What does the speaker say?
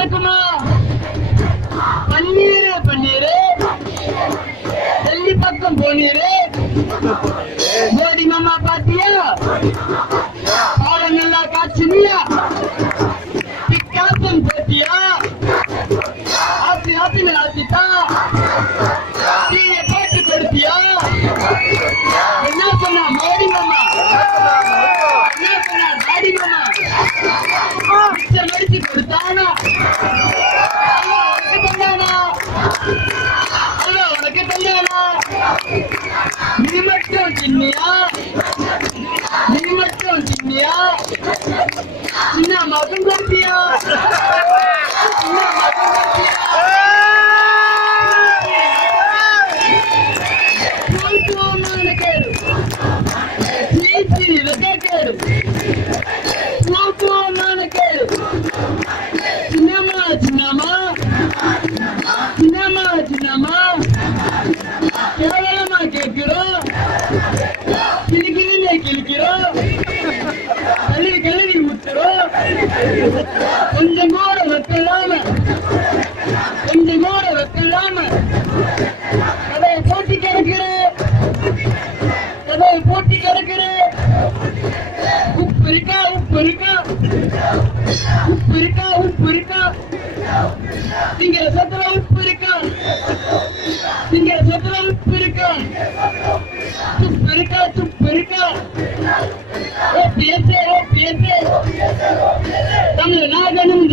இருக்குமா? பன்னீரு பன்னீரு டெல்லி பக்கம் போனீரு. மோடி மாமா பாத்தியா? பாடம் நல்லா காய்ச்சினியா? பிக்காசம் போட்டியா? ஆத்தி ஆத்தின ஆத்திட்டா தீய போட்டு கொடுத்தியா? என்ன சொன்னா மோடி மாமா? என்ன சொன்னா டாடி மாமா? மிச்சம் மடிச்சு கொடுத்தானா? உனக்கு தந்தானா? நீ மட்டும் சின்னியா? நீ மட்டும் சின்னியா? சின்ன மகன் கொடுத்தியா? சின்ன மகன் கொடுத்தியா? கேவலமா கேட்கிறோம், கிளிக்கிளிலே கிழிக்கிறோம், கழுவி கழுவி ஊத்துறோம். கொஞ்சம் கூட வைக்கலாம, கொஞ்சம் கூட வைக்கலாம கதையை போட்டி கிடக்கிறேன், கதையை போட்டி கிடக்கிறேன். உப்பு இருக்கா? உப்பு இருக்கா? உப்பு இருக்கா? உப்பு இருக்கா? திங்கிற சத்துல உப்பு இருக்கா? திங்கிற சத்துல உப்பு இருக்கா? துப்பு இருக்கா? துப்பு இருக்கா? ஓ பேசே, ஓ பேசே. தமிழ் நாகனும்